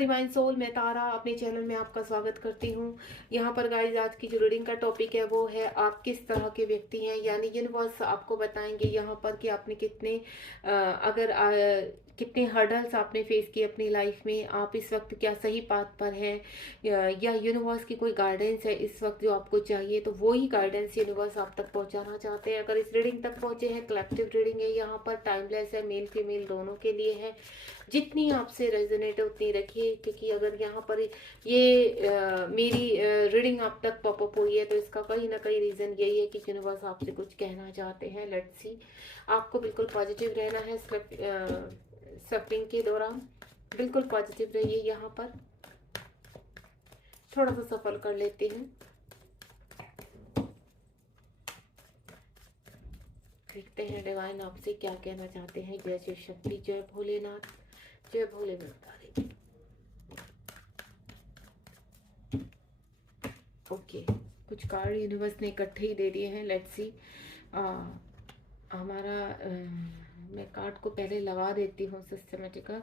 Divine soul, मैं तारा अपने channel में आपका स्वागत करती हूँ। यहाँ पर गाइस आज की जो रीडिंग का टॉपिक है वो है आप किस तरह के व्यक्ति हैं, यानी यूनिवर्स आपको बताएंगे यहाँ पर कि आपने कितने कितने हर्डल्स आपने फेस किए अपनी लाइफ में, आप इस वक्त क्या सही पाथ पर हैं या यूनिवर्स की कोई गाइडेंस है इस वक्त जो आपको चाहिए, तो वो ही गाइडेंस यूनिवर्स आप तक पहुँचाना चाहते हैं। अगर इस रीडिंग तक पहुँचे हैं, कलेक्टिव रीडिंग है, यहाँ पर टाइमलेस है, मेल फीमेल दोनों के लिए है। जितनी आपसे रेजोनेट उतनी रखिए, क्योंकि अगर यहाँ पर मेरी रीडिंग आप तक पॉपअप हुई है तो इसका कहीं ना कहीं रीज़न यही है कि यूनिवर्स आपसे कुछ कहना चाहते हैं। Let's see. आपको बिल्कुल पॉजिटिव रहना है सफरिंग के दौरान, बिल्कुल पॉजिटिव रहिए। यहाँ पर थोड़ा सा सफल कर लेती हूँ। देखते हैं डिवाइन आपसे क्या कहना चाहते हैं। जय शिव शक्ति, जय भोलेनाथ, जय भोलेनाथ। ओके, कुछ कार्ड यूनिवर्स ने इकट्ठे ही दे दिए हैं। Let's see. हमारा मैं कार्ड को पहले लगा देती हूँ सिस्टमेटिका।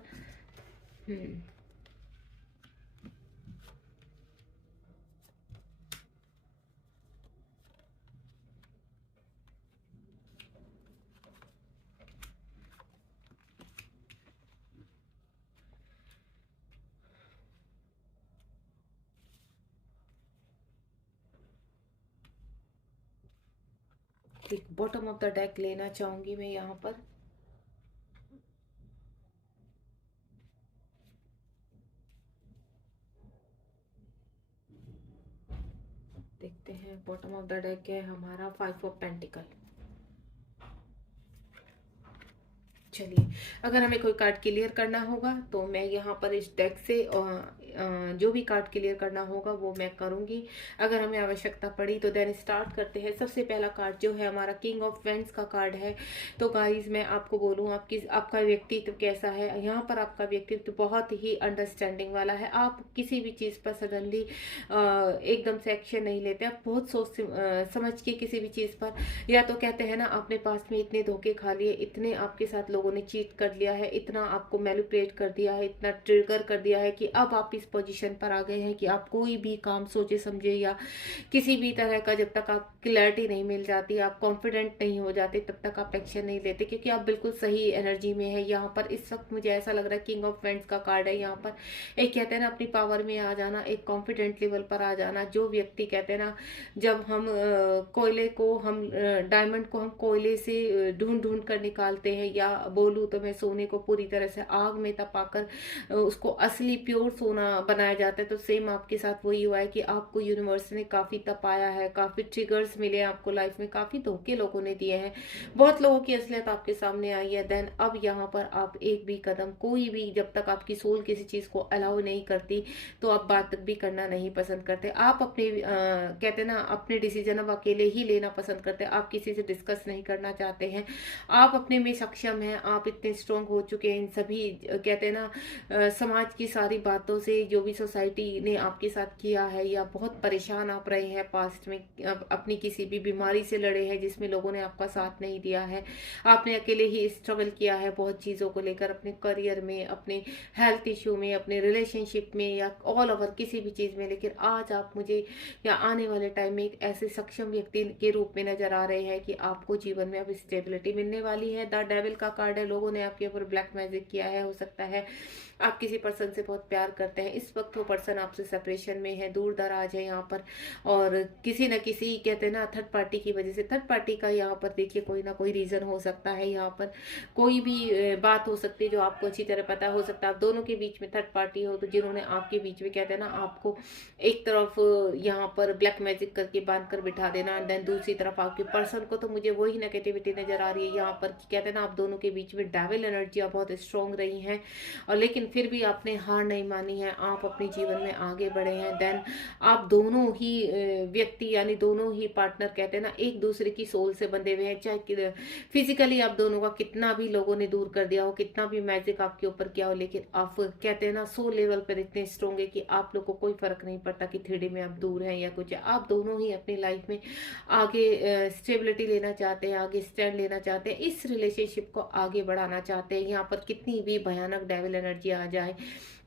बॉटम ऑफ द डेक लेना चाहूंगी मैं यहाँ पर। देखते हैं, बॉटम ऑफ द डेक है हमारा 5 ऑफ पेंटिकल। चलिए, अगर हमें कोई कार्ड क्लियर करना होगा तो मैं यहाँ पर इस डेक से जो भी कार्ड क्लियर करना होगा वो मैं करूँगी, अगर हमें आवश्यकता पड़ी तो। देन स्टार्ट करते हैं। सबसे पहला कार्ड जो है हमारा किंग ऑफ वेंड्स का कार्ड है। तो गाइज मैं आपको बोलूँ आपका व्यक्तित्व कैसा है। यहाँ पर आपका व्यक्तित्व बहुत ही अंडरस्टैंडिंग वाला है। आप किसी भी चीज़ पर सडनली एकदम से एक्शन नहीं लेते। आप बहुत सोच समझ के किसी भी चीज़ पर, या तो कहते हैं ना अपने पास में इतने धोखे खा लिए, इतने आपके साथ लोगों ने चीट कर लिया है, इतना आपको मैनिपुलेट कर दिया है, इतना ट्रिगर कर दिया है कि अब आप इस पोजीशन पर आ गए हैं कि आप कोई भी काम सोचे समझे या किसी भी तरह का, जब तक आप क्लैरिटी नहीं मिल जाती, आप कॉन्फिडेंट नहीं हो जाते, तब तक आप एक्शन नहीं लेते, क्योंकि आप बिल्कुल सही एनर्जी में है। यहाँ पर इस वक्त मुझे ऐसा लग रहा है किंग ऑफ वेंड्स का कार्ड है। यहाँ पर एक कहते हैं ना अपनी पावर में आ जाना, एक कॉन्फिडेंट लेवल पर आ जाना। जो व्यक्ति कहते हैं ना, जब हम कोयले को हम डायमंड को हम कोयले से ढूंढ ढूंढ कर निकालते हैं, या बोलूँ तो मैं सोने को पूरी तरह से आग में तपाकर उसको असली प्योर सोना बनाया जाता है, तो सेम आपके साथ वही हुआ है कि आपको यूनिवर्स ने काफ़ी तपाया है, काफ़ी ट्रिगर्स मिले हैं आपको लाइफ में, काफ़ी धोखे लोगों ने दिए हैं, बहुत लोगों की असलियत आपके सामने आई है। देन अब यहाँ पर आप एक भी कदम, कोई भी, जब तक आपकी सोल किसी चीज़ को अलाउ नहीं करती तो आप बात भी करना नहीं पसंद करते। आप अपने कहते हैं ना अपने डिसीजन अब अकेले ही लेना पसंद करते हैं। आप किसी से डिस्कस नहीं करना चाहते हैं। आप अपने में सक्षम हैं, आप इतने स्ट्रांग हो चुके हैं इन सभी कहते हैं ना समाज की सारी बातों से, जो भी सोसाइटी ने आपके साथ किया है, या बहुत परेशान आप रहे हैं पास्ट में, अपनी किसी भी बीमारी से लड़े हैं जिसमें लोगों ने आपका साथ नहीं दिया है। आपने अकेले ही स्ट्रगल किया है बहुत चीज़ों को लेकर, अपने करियर में, अपने हेल्थ इश्यू में, अपने रिलेशनशिप में, या ऑल ओवर किसी भी चीज़ में। लेकिन आज आप मुझे या आने वाले टाइम में एक ऐसे सक्षम व्यक्ति के रूप में नजर आ रहे हैं कि आपको जीवन में अब स्टेबिलिटी मिलने वाली है। द डेविल का कार्ड है। लोगों ने आपके ऊपर ब्लैक मैजिक किया है, हो सकता है आप किसी पर्सन से बहुत प्यार करते हैं, इस वक्त वो पर्सन आपसे सेपरेशन में है, दूर दराज है यहाँ पर, और किसी न किसी कहते हैं ना थर्ड पार्टी की वजह से। थर्ड पार्टी का यहाँ पर देखिए कोई ना कोई रीजन हो सकता है, यहाँ पर कोई भी बात हो सकती है जो आपको अच्छी तरह पता हो सकता है। आप दोनों के बीच में थर्ड पार्टी हो, तो जिन्होंने आपके बीच में कहते हैं ना आपको एक तरफ यहाँ पर ब्लैक मैजिक करके बांध कर बिठा देना, देन दूसरी तरफ आपके पर्सन को तो मुझे वही नेगेटिविटी नजर आ रही है यहाँ पर। कहते हैं ना आप दोनों के बीच में डेविल एनर्जियाँ बहुत स्ट्रॉन्ग रही हैं, और लेकिन फिर भी आपने हार नहीं मानी है, आप अपने जीवन में आगे बढ़े हैं। देन आप दोनों ही व्यक्ति यानी दोनों ही पार्टनर कहते हैं ना एक दूसरे की सोल से बंधे हुए हैं। चाहे फिजिकली आप दोनों का कितना भी लोगों ने दूर कर दिया हो, कितना भी मैजिक आपके ऊपर किया हो, लेकिन आप कहते हैं ना सोल लेवल पर इतने स्ट्रॉन्ग है कि आप लोग को कोई फर्क नहीं पड़ता कि 3D में आप दूर हैं या कुछ। आप दोनों ही अपनी लाइफ में आगे स्टेबिलिटी लेना चाहते हैं, आगे स्टैंड लेना चाहते हैं, इस रिलेशनशिप को आगे बढ़ाना चाहते हैं। यहाँ पर कितनी भी भयानक डेविल एनर्जी आ जाए,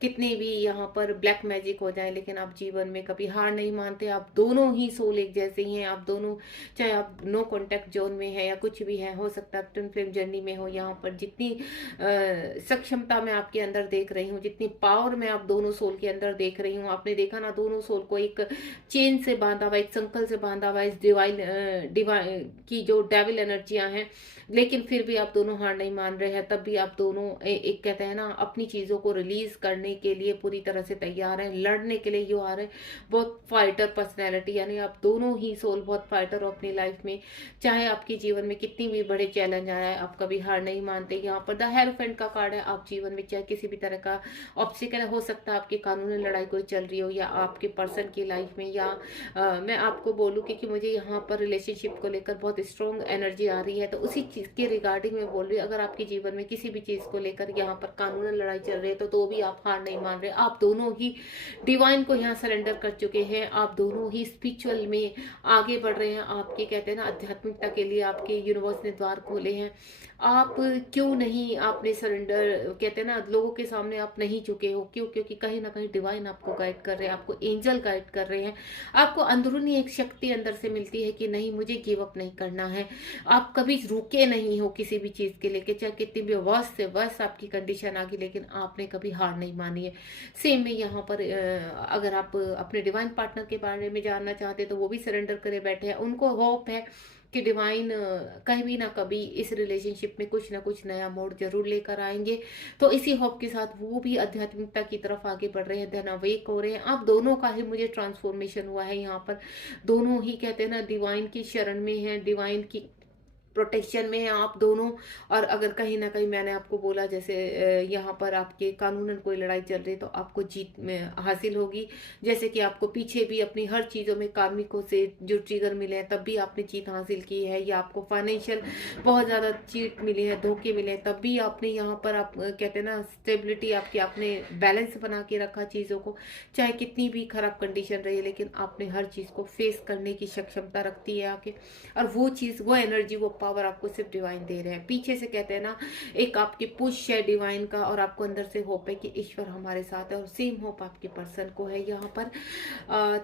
कितने भी यहाँ पर ब्लैक मैजिक हो जाए, लेकिन आप जीवन में कभी हार नहीं मानते। आप दोनों ही सोल एक जैसे ही हैं, आप दोनों, चाहे आप नो कॉन्टैक्ट जोन में है या कुछ भी है, हो सकता है ट्विन फ्लेम जर्नी में हो। यहाँ पर जितनी सक्षमता मैं आपके अंदर देख रही हूँ, जितनी पावर मैं आप दोनों सोल के अंदर देख रही हूँ, आपने देखा ना, दोनों सोल को एक चेन से बांधा हुआ, एक संकल से बांधा हुआ, इस डिवाइन की जो डेविल एनर्जियां हैं, लेकिन फिर भी आप दोनों हार नहीं मान रहे हैं। तब भी आप दोनों एक कहते हैं ना, अपनी चीजों को रिलीज करने के लिए पूरी तरह से तैयार हैं, लड़ने के लिए यू आ रहे हैं। बहुत फाइटर पर्सनैलिटी, यानी आप दोनों ही सोल बहुत फाइटर हो अपनी लाइफ में। चाहे आपके जीवन में कितनी भी बड़े चैलेंज आए, आप कभी हार नहीं मानते। यहाँ पर द हेरोफेंट का कार्ड है। आप जीवन में चाहे किसी भी तरह का ऑब्स्टिकल हो सकता है, आपकी कानूनी लड़ाई कोई चल रही हो, या आपके पर्सन की लाइफ में, या मैं आपको बोलूँ कि मुझे यहाँ पर रिलेशनशिप को लेकर बहुत स्ट्रॉन्ग एनर्जी आ रही है, तो उसी चीज़ के रिगार्डिंग मैं बोल रही हूँ। अगर आपके जीवन में किसी भी चीज़ को लेकर यहाँ पर कानूनी लड़ाई चल रही है, तो भी आप हार नहीं मान रहे। आप दोनों ही डिवाइन को यहाँ सरेंडर कर चुके हैं, आप दोनों ही स्पिरिचुअल में आगे बढ़ रहे हैं। आपके कहते हैं ना, आध्यात्मिकता के लिए आपके यूनिवर्स ने द्वार खोले हैं। आप क्यों नहीं, आपने सरेंडर, कहते हैं ना, लोगों के सामने आप नहीं झुके हो, क्यों? क्योंकि कहीं ना कहीं डिवाइन आपको गाइड कर रहे हैं, आपको एंजल गाइड कर रहे हैं। आपको अंदरूनी एक शक्ति अंदर से मिलती है कि नहीं, मुझे गिव अप नहीं करना है। आप कभी रुके नहीं हो किसी भी चीज के लेके, चाहे कितनी भी वर्स्ट से वर्स्ट आपकी कंडीशन आ गई, लेकिन आपने कभी हार नहीं मानी है। सेम में यहाँ पर अगर आप अपने डिवाइन पार्टनर के बारे में जानना चाहते हैं, तो वो भी सरेंडर करे बैठे हैं। उनको होप है कि डिवाइन कभी ना कभी इस रिलेशनशिप में कुछ ना कुछ नया मोड़ जरूर लेकर आएंगे। तो इसी होप के साथ वो भी आध्यात्मिकता की तरफ आगे बढ़ रहे हैं, धन अवेक हो रहे हैं। आप दोनों का ही मुझे ट्रांसफॉर्मेशन हुआ है यहाँ पर। दोनों ही कहते हैं ना, डिवाइन की शरण में है, डिवाइन की प्रोटेक्शन में है आप दोनों। और अगर कहीं ना कहीं मैंने आपको बोला, जैसे यहाँ पर आपके कानूनन कोई लड़ाई चल रही है, तो आपको जीत में हासिल होगी। जैसे कि आपको पीछे भी अपनी हर चीज़ों में कार्मिकों से जो ट्रिगर मिले हैं, तब भी आपने जीत हासिल की है, या आपको फाइनेंशियल बहुत ज़्यादा चीट मिली है, धोखे मिले हैं, तब भी आपने यहाँ पर, आप कहते हैं ना, स्टेबिलिटी आपकी, आपने बैलेंस बना के रखा चीज़ों को। चाहे कितनी भी खराब कंडीशन रही, लेकिन आपने हर चीज़ को फेस करने की सक्षमता रखती है आके। और वो चीज़, वो एनर्जी, वो पावर आपको सिर्फ डिवाइन दे रहे हैं। पीछे से कहते हैं ना, एक आपकी पुश है डिवाइन का, और आपको अंदर से होप है कि ईश्वर हमारे साथ है, और सेम होप आपके पर्सन को है। यहाँ पर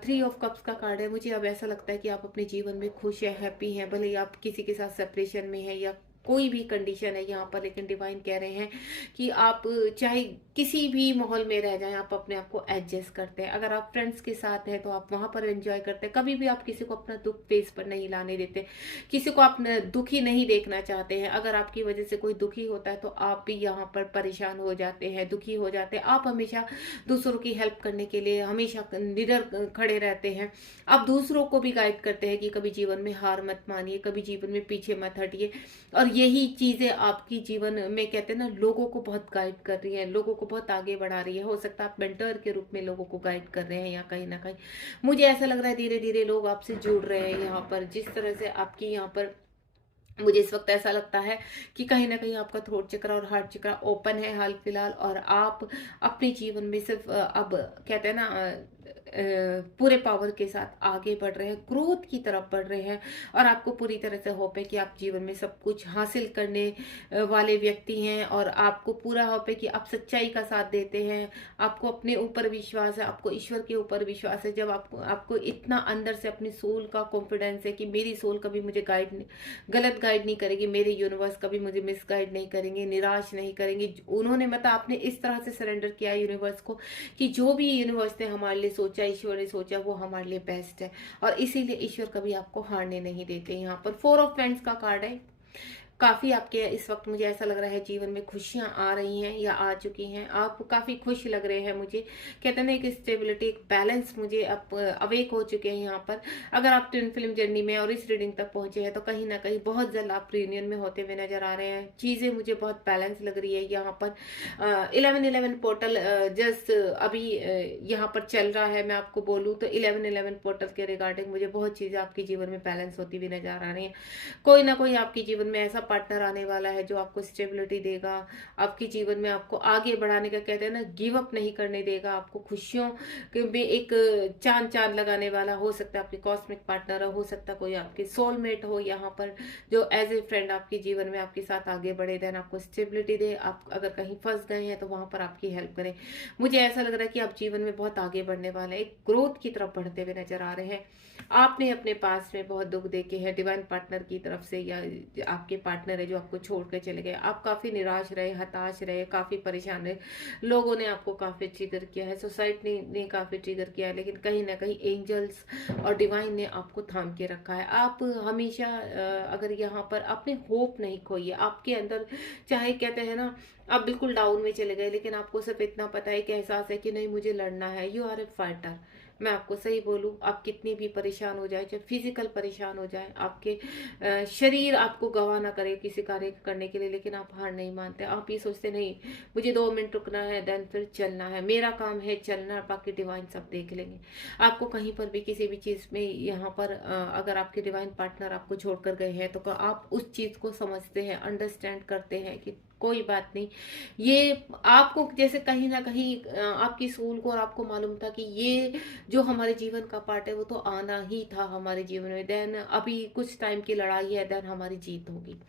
3 ऑफ कप्स का कार्ड है। मुझे अब ऐसा लगता है कि आप अपने जीवन में खुश है, हैप्पी हैं, भले ही आप किसी के साथ सेपरेशन में है या कोई भी कंडीशन है यहाँ पर, लेकिन डिवाइन कह रहे हैं कि आप चाहे किसी भी माहौल में रह जाएं, आप अपने आप को एडजस्ट करते हैं। अगर आप फ्रेंड्स के साथ हैं, तो आप वहां पर एंजॉय करते हैं। कभी भी आप किसी को अपना दुख फेस पर नहीं लाने देते, किसी को आप दुखी नहीं देखना चाहते हैं। अगर आपकी वजह से कोई दुखी होता है, तो आप भी यहाँ पर परेशान हो जाते हैं, दुखी हो जाते हैं। आप हमेशा दूसरों की हेल्प करने के लिए हमेशा निडर खड़े रहते हैं। आप दूसरों को भी गाइड करते हैं कि कभी जीवन में हार मत मानिए, कभी जीवन में पीछे मत हटिए। और यही चीजें आपकी जीवन में, कहते हैं ना, लोगों को बहुत गाइड कर रही है, लोगों को बहुत आगे बढ़ा रही है। हो सकता है आप मेंटर के रूप में लोगों को गाइड कर रहे हैं, या कहीं ना कहीं मुझे ऐसा लग रहा है धीरे धीरे लोग आपसे जुड़ रहे हैं। यहाँ पर जिस तरह से आपकी यहाँ पर, मुझे इस वक्त ऐसा लगता है कि कहीं ना कहीं आपका थ्रोट चक्र और हार्ट चक्र ओपन है हाल फिलहाल, और आप अपने जीवन में सिर्फ अब, कहते हैं ना, पूरे पावर के साथ आगे बढ़ रहे हैं, ग्रोथ की तरफ बढ़ रहे हैं। और आपको पूरी तरह से होप है कि आप जीवन में सब कुछ हासिल करने वाले व्यक्ति हैं, और आपको पूरा होप है कि आप सच्चाई का साथ देते हैं। आपको अपने ऊपर विश्वास है, आपको ईश्वर के ऊपर विश्वास है। जब आपको इतना अंदर से अपनी सोल का कॉन्फिडेंस है कि मेरी सोल कभी मुझे गलत गाइड नहीं करेगी, मेरे यूनिवर्स कभी मुझे मिस गाइड नहीं करेंगे, निराश नहीं करेंगे। उन्होंने, मतलब आपने इस तरह से सरेंडर किया यूनिवर्स को कि जो भी यूनिवर्स ने हमारे लिए सोचा, ईश्वर ने सोचा, वो हमारे लिए बेस्ट है। और इसीलिए ईश्वर कभी आपको हारने नहीं देते। यहाँ पर 4 ऑफ पेंट्स का कार्ड है। काफी आपके इस वक्त, मुझे ऐसा लग रहा है, जीवन में खुशियां आ रही हैं या आ चुकी हैं। आप काफी खुश लग रहे हैं। मुझे कहते हैं कि स्टेबिलिटी, एक बैलेंस मुझे आप अवेक हो चुके हैं यहाँ पर। अगर आप ट्विन फिल्म जर्नी में और इस रीडिंग तक पहुंचे हैं, तो कहीं ना कहीं बहुत जल्द आप रियूनियन में होते हुए नजर आ रहे हैं। चीजें मुझे बहुत बैलेंस लग रही है यहाँ पर। 11-11 पोर्टल जस्ट अभी यहाँ पर चल रहा है। मैं आपको बोलूँ तो 11-11 पोर्टल के रिगार्डिंग मुझे बहुत चीजें आपके जीवन में बैलेंस होती हुई नजर आ रही है। कोई ना कोई आपके जीवन में ऐसा पार्टनर आने वाला है जो आपको स्टेबिलिटी देगा, आपके जीवन में आपको आगे बढ़ाने का, कहते हैं ना, गिव अप नहीं करने देगा, आपको खुशियों में एक चांद चांद लगाने वाला। हो सकता है आपके कॉस्मिक पार्टनर हो सकता है कोई आपके सोलमेट हो यहाँ पर, जो एज ए फ्रेंड आपके जीवन में आपके साथ आगे बढ़े, देन आपको स्टेबिलिटी दे। आप अगर कहीं फंस गए हैं तो वहां पर आपकी हेल्प करें। मुझे ऐसा लग रहा है कि आप जीवन में बहुत आगे बढ़ने वाले हैं, एक ग्रोथ की तरफ बढ़ते हुए नजर आ रहे हैं। आपने अपने पास में बहुत दुख देखे हैं डिवाइन पार्टनर की तरफ से, या आपके पार्टनर है जो आपको छोड़ कर चले गए। आप काफी निराश रहे, हताश रहे, काफी परेशान रहे, लोगों ने आपको काफी ट्रिगर किया है, सोसाइटी ने काफी ट्रिगर किया है, लेकिन कहीं ना कहीं एंजल्स और डिवाइन ने आपको थाम के रखा है। आप हमेशा अगर यहाँ पर अपने होप नहीं खोइए, आपके अंदर चाहे, कहते हैं ना, आप बिल्कुल डाउन में चले गए, लेकिन आपको सिर्फ इतना पता है कि एहसास है कि नहीं, मुझे लड़ना है। You are a fighter. मैं आपको सही बोलूं, आप कितनी भी परेशान हो जाए, चाहे फिजिकल परेशान हो जाए, आपके शरीर आपको गवाह ना करे किसी कार्य करने के लिए, लेकिन आप हार नहीं मानते। आप ये सोचते नहीं, मुझे 2 मिनट रुकना है, देन फिर चलना है, मेरा काम है चलना, बाकी डिवाइन सब देख लेंगे। आपको कहीं पर भी किसी भी चीज में यहाँ पर अगर आपके डिवाइन पार्टनर आपको छोड़कर गए हैं तो आप उस चीज को समझते हैं, अंडरस्टैंड करते हैं कि कोई बात नहीं। ये आपको जैसे कहीं ना कहीं आपकी सोल को और आपको मालूम था कि ये जो हमारे जीवन का पार्ट है वो तो आना ही था हमारे जीवन में, देन अभी कुछ टाइम की लड़ाई है, देन हमारी जीत होगी।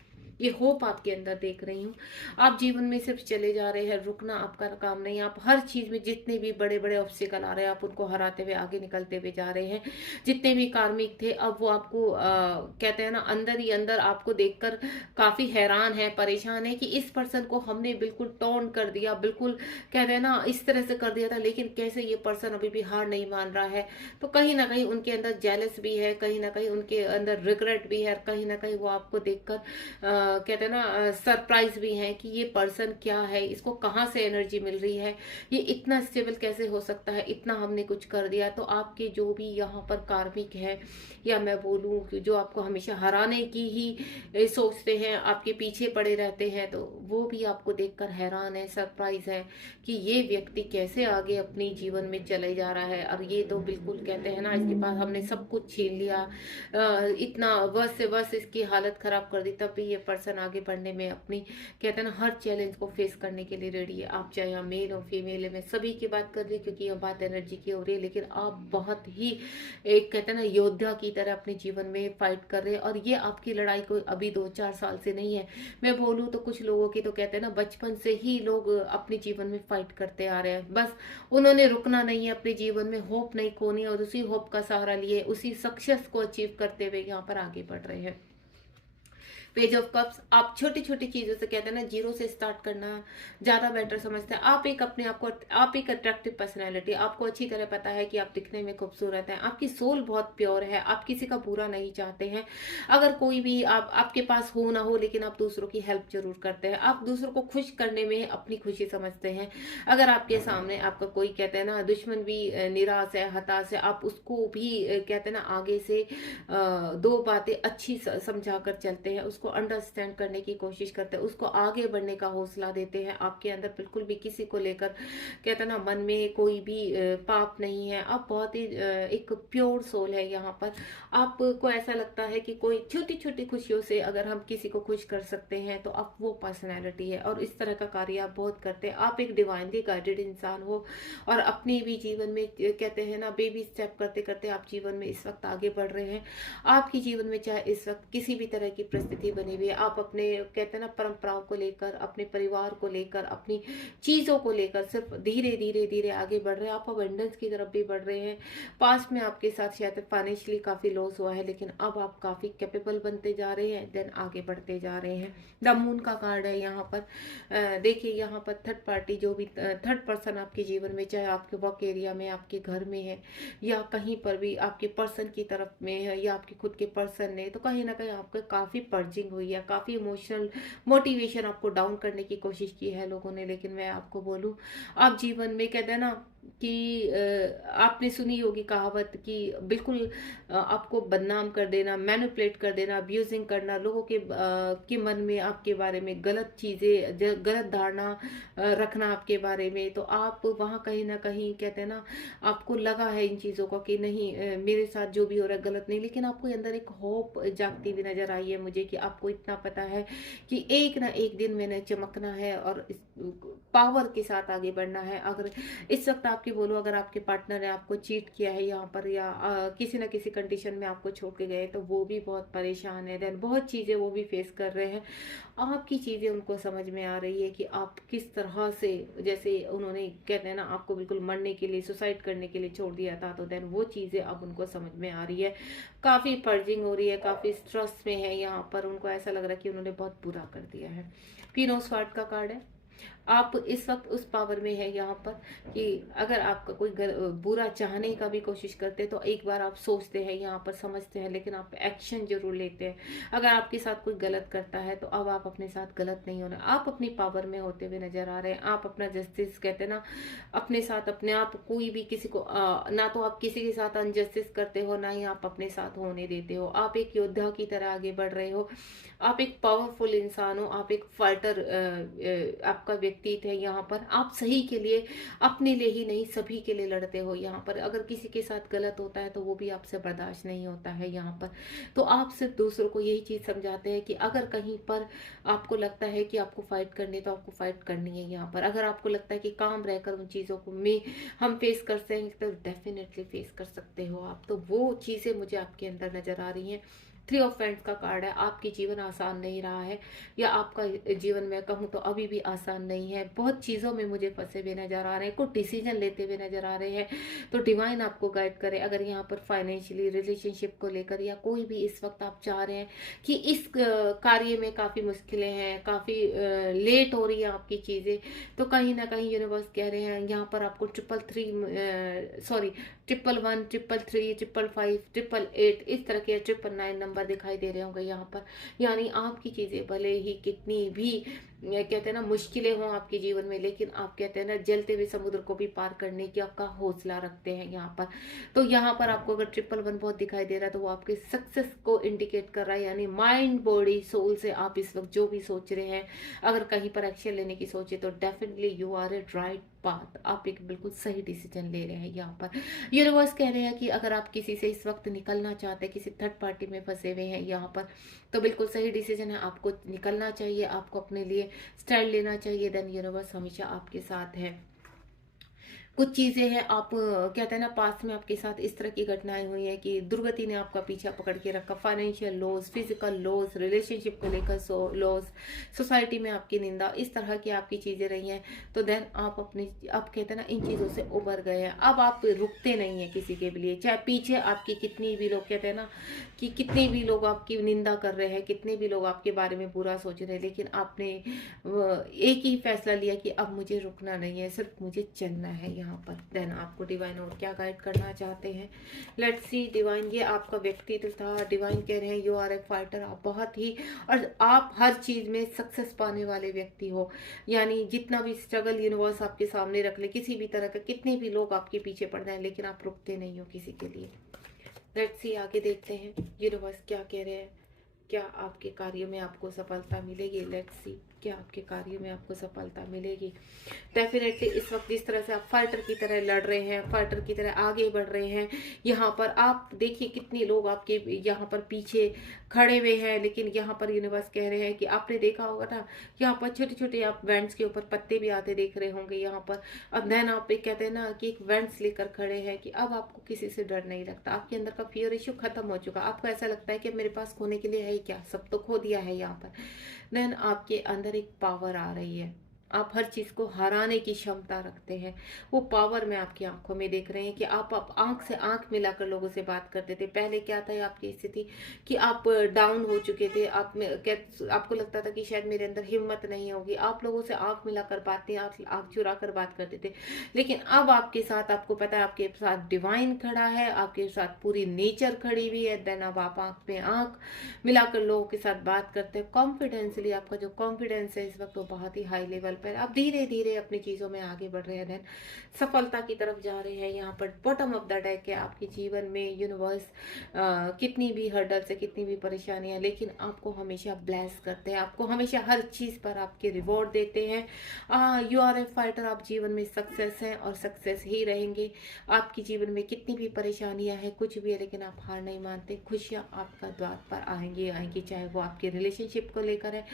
ये होप आपके अंदर देख रही हूँ। आप जीवन में सिर्फ चले जा रहे हैं, रुकना आपका काम नहीं। आप हर चीज में जितने भी बड़े बड़े ऑब्स्टिकल आ रहे हैं, आप उनको हराते हुए आगे निकलते हुए जा रहे हैं। जितने भी कार्मिक थे, अब वो आपको कहते हैं ना, अंदर ही अंदर आपको देखकर काफी हैरान है, परेशान है कि इस पर्सन को हमने बिल्कुल टॉन्ट कर दिया, बिल्कुल कहते हैं ना इस तरह से कर दिया था, लेकिन कैसे ये पर्सन अभी भी हार नहीं मान रहा है। तो कहीं ना कहीं उनके अंदर जेलस भी है, कहीं ना कहीं उनके अंदर रिग्रेट भी है, कहीं ना कहीं वो आपको देखकर कहते हैं ना सरप्राइज भी है कि ये पर्सन क्या है, इसको कहाँ से एनर्जी मिल रही है, ये इतना स्टेबल कैसे हो सकता है, इतना हमने कुछ कर दिया। तो आपके जो भी यहाँ पर कार्मिक है, या मैं बोलूँ कि जो आपको हमेशा हराने की ही सोचते हैं, आपके पीछे पड़े रहते हैं, तो वो भी आपको देखकर हैरान है, सरप्राइज है कि ये व्यक्ति कैसे आगे अपनी जीवन में चले जा रहा है। और ये तो बिल्कुल कहते हैं ना, इसके पास हमने सब कुछ छीन लिया, इतना वर्ष से वर्ष इसकी हालत खराब कर दी, तब भी ये पर्सन आगे बढ़ने में अपनी, कहते हैं ना, हर चैलेंज को फेस करने के लिए रेडी है। आप चाहे मेल हो फीमेल है, मैं सभी की बात कर रही हूँ क्योंकि यह बात एनर्जी की हो रही है, लेकिन आप बहुत ही एक, कहते हैं ना, योद्धा की तरह अपने जीवन में फाइट कर रहे हैं। और ये आपकी लड़ाई कोई अभी 2-4 साल से नहीं है। मैं बोलूँ तो कुछ लोगों की तो कहते हैं ना, बचपन से ही लोग अपने जीवन में फाइट करते आ रहे हैं, बस उन्होंने रुकना नहीं है अपने जीवन में, होप नहीं खोनी, और उसी होप का सहारा लिए उसी सक्सेस को अचीव करते हुए यहाँ पर आगे बढ़ रहे हैं। पेज ऑफ कप्स, आप छोटी छोटी चीजों से, कहते हैं ना, जीरो से स्टार्ट करना ज्यादा बेटर समझते हैं। आप एक अपने आप को, आप एक अट्रैक्टिव पर्सनैलिटी, आपको अच्छी तरह पता है कि आप दिखने में खूबसूरत हैं, आपकी सोल बहुत प्योर है, आप किसी का बुरा नहीं चाहते हैं। अगर कोई भी आपके पास हो ना हो, लेकिन आप दूसरों की हेल्प जरूर करते हैं, आप दूसरों को खुश करने में अपनी खुशी समझते हैं। अगर आपके सामने आपका कोई, कहते हैं ना, दुश्मन भी निराश है, हताश है, आप उसको भी कहते हैं ना आगे से 2 बातें अच्छी समझा कर चलते हैं, उसको अंडरस्टैंड करने की कोशिश करते हैं, उसको आगे बढ़ने का हौसला देते हैं। आपके अंदर बिल्कुल भी किसी को लेकर, कहते हैं ना, मन में कोई भी पाप नहीं है। आप बहुत ही एक प्योर सोल है यहाँ पर। आपको ऐसा लगता है कि कोई छोटी छोटी खुशियों से अगर हम किसी को खुश कर सकते हैं तो आप वो पर्सनैलिटी है, और इस तरह का कार्य आप बहुत करते हैं। आप एक डिवाइनली गाइडेड इंसान हो, और अपने भी जीवन में, कहते हैं ना, बेबी स्टेप करते करते आप जीवन में इस वक्त आगे बढ़ रहे हैं। आपके जीवन में चाहे इस वक्त किसी भी तरह की परिस्थिति बनी हुई है, आप अपने, कहते हैं ना, परंपराओं को लेकर, अपने परिवार को लेकर, अपनी चीजों को लेकर सिर्फ धीरे धीरे धीरे आगे बढ़ रहे हैं। आप अबंडेंस की तरफ भी बढ़ रहे हैं। पास्ट में आपके साथ शायद फाइनेंशियली काफी लॉस हुआ है, लेकिन अब आप काफी कैपेबल बनते जा रहे हैं, देन आगे बढ़ते जा रहे हैं। द मून का कार्ड है यहाँ पर। देखिए यहाँ पर थर्ड पार्टी, जो भी थर्ड पर्सन आपके जीवन में, चाहे आपके वर्क एरिया में, आपके घर में है, या कहीं पर भी आपके पर्सन की तरफ में है, या आपके खुद के पर्सन ने, तो कहीं ना कहीं आपको काफी पर्जिंग हुई है, काफी इमोशनल मोटिवेशन आपको डाउन करने की कोशिश की है लोगों ने। लेकिन मैं आपको बोलूं, आप जीवन में, कहते हैं ना, कि आपने सुनी होगी कहावत कि बिल्कुल आपको बदनाम कर देना, मैनिपुलेट कर देना, अब्यूजिंग करना, लोगों के मन में आपके बारे में गलत चीज़ें, गलत धारणा रखना आपके बारे में। तो आप वहाँ कहीं ना कहीं कहते हैं ना, आपको लगा है इन चीज़ों का कि नहीं, मेरे साथ जो भी हो रहा है गलत नहीं, लेकिन आपको अंदर एक होप जागती हुई नजर आई है मुझे, कि आपको इतना पता है कि एक ना एक दिन मैंने चमकना है और पावर के साथ आगे बढ़ना है। अगर इस वक्त आपकी बोलो, अगर आपके पार्टनर ने आपको चीट किया है यहाँ पर, या किसी न किसी कंडीशन में आपको छोड़ के गए, तो वो भी बहुत परेशान है, देन बहुत चीज़ें वो भी फेस कर रहे हैं। आपकी चीज़ें उनको समझ में आ रही है कि आप किस तरह से, जैसे उन्होंने कहते हैं ना आपको बिल्कुल मरने के लिए, सुसाइड करने के लिए छोड़ दिया था, तो देन वो चीज़ें अब उनको समझ में आ रही है। काफ़ी पर्जिंग हो रही है, काफ़ी स्ट्रेस में है यहाँ पर, उनको ऐसा लग रहा है कि उन्होंने बहुत बुरा कर दिया है। क्वीन ऑफ स्वार्ड का कार्ड है। आप इस वक्त उस पावर में है यहाँ पर कि अगर आपका कोई बुरा चाहने का भी कोशिश करते हैं, तो एक बार आप सोचते हैं यहाँ पर, समझते हैं, लेकिन आप एक्शन जरूर लेते हैं। अगर आपके साथ कोई गलत करता है, तो अब आप अपने साथ गलत नहीं होना, आप अपनी पावर में होते हुए नजर आ रहे हैं। आप अपना जस्टिस, कहते हैं ना, अपने साथ अपने आप, कोई भी किसी को ना तो आप किसी के साथ अनजस्टिस करते हो, ना ही आप अपने साथ होने देते हो। आप एक योद्धा की तरह आगे बढ़ रहे हो, आप एक पावरफुल इंसान हो, आप एक फाइटर, आपका व्यक्तित्व है यहाँ पर। आप सही के लिए, अपने लिए ही नहीं सभी के लिए लड़ते हो यहाँ पर। अगर किसी के साथ गलत होता है, तो वो भी आपसे बर्दाश्त नहीं होता है यहाँ पर। तो आप सिर्फ दूसरों को यही चीज़ समझाते हैं कि अगर कहीं पर आपको लगता है कि आपको फाइट करनी है, तो आपको फाइट करनी है यहाँ पर। अगर आपको लगता है कि काम रहकर उन चीज़ों को में हम फेस कर सकते हैं, तो डेफिनेटली फेस कर सकते हो आप। तो वो चीज़ें मुझे आपके अंदर नजर आ रही हैं। थ्री ऑफ फ्रेंड्स का कार्ड है। आपकी जीवन आसान नहीं रहा है, या आपका जीवन में कहूँ तो अभी भी आसान नहीं है। बहुत चीज़ों में मुझे फंसे हुए नजर आ रहे हैं, कुछ डिसीजन लेते हुए नजर आ रहे हैं। तो डिवाइन आपको गाइड करे। अगर यहाँ पर फाइनेंशियली, रिलेशनशिप को लेकर, या कोई भी इस वक्त आप चाह रहे हैं कि इस कार्य में काफ़ी मुश्किलें हैं, काफ़ी लेट हो रही है आपकी चीज़ें, तो कहीं ना कहीं यूनिवर्स कह रहे हैं यहाँ पर आपको 111, 333, 555, 888, इस तरह के 999 नंबर दिखाई दे रहे होंगे यहाँ पर। यानी आपकी चीज़ें भले ही कितनी भी कहते हैं ना मुश्किलें हों आपके जीवन में, लेकिन आप कहते हैं ना जलते हुए समुद्र को भी पार करने की आपका हौसला रखते हैं यहाँ पर। तो यहाँ पर आपको अगर 111 बहुत दिखाई दे रहा है, तो वो आपके सक्सेस को इंडिकेट कर रहा है। यानी माइंड, बॉडी, सोल से आप इस वक्त जो भी सोच रहे हैं, अगर कहीं पर एक्शन लेने की सोचे, तो definitely you are at right path. आप एक बिल्कुल सही डिसीजन ले रहे हैं यहाँ पर। यूनिवर्स कह रहे हैं कि अगर आप किसी से इस वक्त निकलना चाहते हैं, किसी थर्ड पार्टी में फंसे हुए हैं यहाँ पर, तो बिल्कुल सही डिसीजन है, आपको निकलना चाहिए, आपको अपने लिए स्टैंड लेना चाहिए। देन यूनिवर्स हमेशा आपके साथ है। कुछ चीज़ें हैं, आप कहते हैं ना पास्ट में आपके साथ इस तरह की घटनाएं हुई हैं कि दुर्गति ने आपका पीछा पकड़ के रखा। Financial loss, physical loss, relationship को लेकर लॉस, सोसाइटी में आपकी निंदा, इस तरह की आपकी चीज़ें रही हैं। तो देन आप कहते हैं ना इन चीज़ों से उबर गए हैं। अब आप रुकते नहीं हैं किसी के लिए, चाहे पीछे आपकी कितनी भी लोग, कहते हैं ना कि कितने भी लोग आपकी निंदा कर रहे हैं, कितने भी लोग आपके बारे में बुरा सोच रहे हैं, लेकिन आपने एक ही फैसला लिया कि अब मुझे रुकना नहीं है, सिर्फ मुझे चलना है यहाँ पर। देन आपको डिवाइन और क्या गाइड करना चाहते हैं, लेट्स सी। डिवाइन, ये आपका व्यक्तित्व था। डिवाइन कह रहे हैं यू आर ए फाइटर। आप बहुत ही, और आप हर चीज में सक्सेस पाने वाले व्यक्ति हो। यानी जितना भी स्ट्रगल यूनिवर्स आपके सामने रख ले, किसी भी तरह का, कितने भी लोग आपके पीछे पड़ जाए, लेकिन आप रुकते नहीं हो किसी के लिए। लेट्स सी, आगे देखते हैं यूनिवर्स क्या कह रहे हैं। क्या आपके कार्य में आपको सफलता मिलेगी? लेट्स सी, क्या आपके कार्य में आपको सफलता मिलेगी? डेफिनेटली इस वक्त जिस तरह से आप फाइटर की तरह लड़ रहे हैं, फाइटर की तरह आगे बढ़ रहे हैं, यहाँ पर आप देखिए कितने लोग आपके यहाँ पर पीछे खड़े हुए हैं, लेकिन यहाँ पर यूनिवर्स कह रहे हैं कि आपने देखा होगा ना, यहाँ पर छोटे छोटे आप वेंट्स के ऊपर पत्ते भी आते देख रहे होंगे यहाँ पर। अब देन आप एक कहते हैं ना कि एक वेंट्स लेकर खड़े हैं, कि अब आपको किसी से डर नहीं लगता। आपके अंदर का फियर इश्यू खत्म हो चुका। आपको ऐसा लगता है कि मेरे पास खोने के लिए है क्या, सब तो खो दिया है यहाँ पर। देन आपके अंदर एक पावर आ रही है। आप हर चीज को हराने की क्षमता रखते हैं। वो पावर में आपकी आंखों में देख रहे हैं कि आप आंख से आंख मिलाकर लोगों से बात करते थे। पहले क्या था आपकी स्थिति कि आप डाउन हो चुके थे, आपको लगता था कि शायद मेरे अंदर हिम्मत नहीं होगी। आप लोगों से आंख मिलाकर बातें, आंख चुरा कर बात करते थे, लेकिन अब आपके साथ, आपको पता है आपके साथ डिवाइन खड़ा है, आपके साथ पूरी नेचर खड़ी हुई है। देन अब आप आंख में आंख मिलाकर लोगों के साथ बात करते हैं कॉन्फिडेंसली। आपका जो कॉन्फिडेंस है इस वक्त वो बहुत ही हाई लेवल पर आप धीरे धीरे अपनी चीज़ों में आगे बढ़ रहे हैं, देन सफलता की तरफ जा रहे हैं। यहाँ पर बॉटम ऑफ द डेक है, आपके जीवन में यूनिवर्स कितनी भी हर्डल्स है, कितनी भी परेशानियां, लेकिन आपको हमेशा ब्लेस करते हैं, आपको हमेशा हर चीज़ पर आपके रिवॉर्ड देते हैं। यू आर ए फाइटर, आप जीवन में सक्सेस हैं और सक्सेस ही रहेंगे। आपकी जीवन में कितनी भी परेशानियां हैं, कुछ भी है, लेकिन आप हार नहीं मानते। खुशियां आपका द्वार पर आएंगी आएंगी, चाहे वो आपके रिलेशनशिप को लेकर है,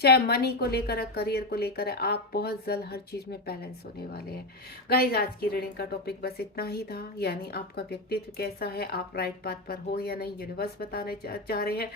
चाहे मनी को लेकर है, करियर को लेकर है। आप बहुत जल्द हर चीज़ में बैलेंस होने वाले हैं। गाइज, आज की रीडिंग का टॉपिक बस इतना ही था, यानी आपका व्यक्तित्व कैसा है, आप राइट पाथ पर हो या नहीं। यूनिवर्स बताने चाह रहे हैं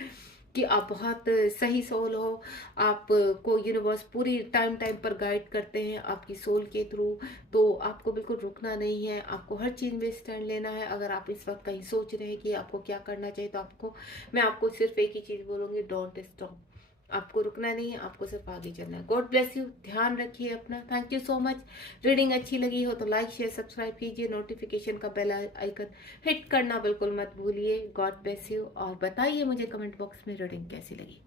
कि आप बहुत सही सोल हो, आपको यूनिवर्स पूरी टाइम टाइम पर गाइड करते हैं आपकी सोल के थ्रू। तो आपको बिल्कुल रुकना नहीं है, आपको हर चीज़ में स्टैंड लेना है। अगर आप इस वक्त कहीं सोच रहे हैं कि आपको क्या करना चाहिए, तो मैं आपको सिर्फ एक ही चीज़ बोलूँगी, डोंट स्टॉप। आपको रुकना नहीं है, आपको सिर्फ आगे चलना है। गॉड ब्लेस यू, ध्यान रखिए अपना। Thank you so much. Reading अच्छी लगी हो तो लाइक शेयर सब्सक्राइब कीजिए, नोटिफिकेशन का बेल आइकन हिट करना बिल्कुल मत भूलिए। गॉड ब्लेस यू, और बताइए मुझे कमेंट बॉक्स में रीडिंग कैसी लगी।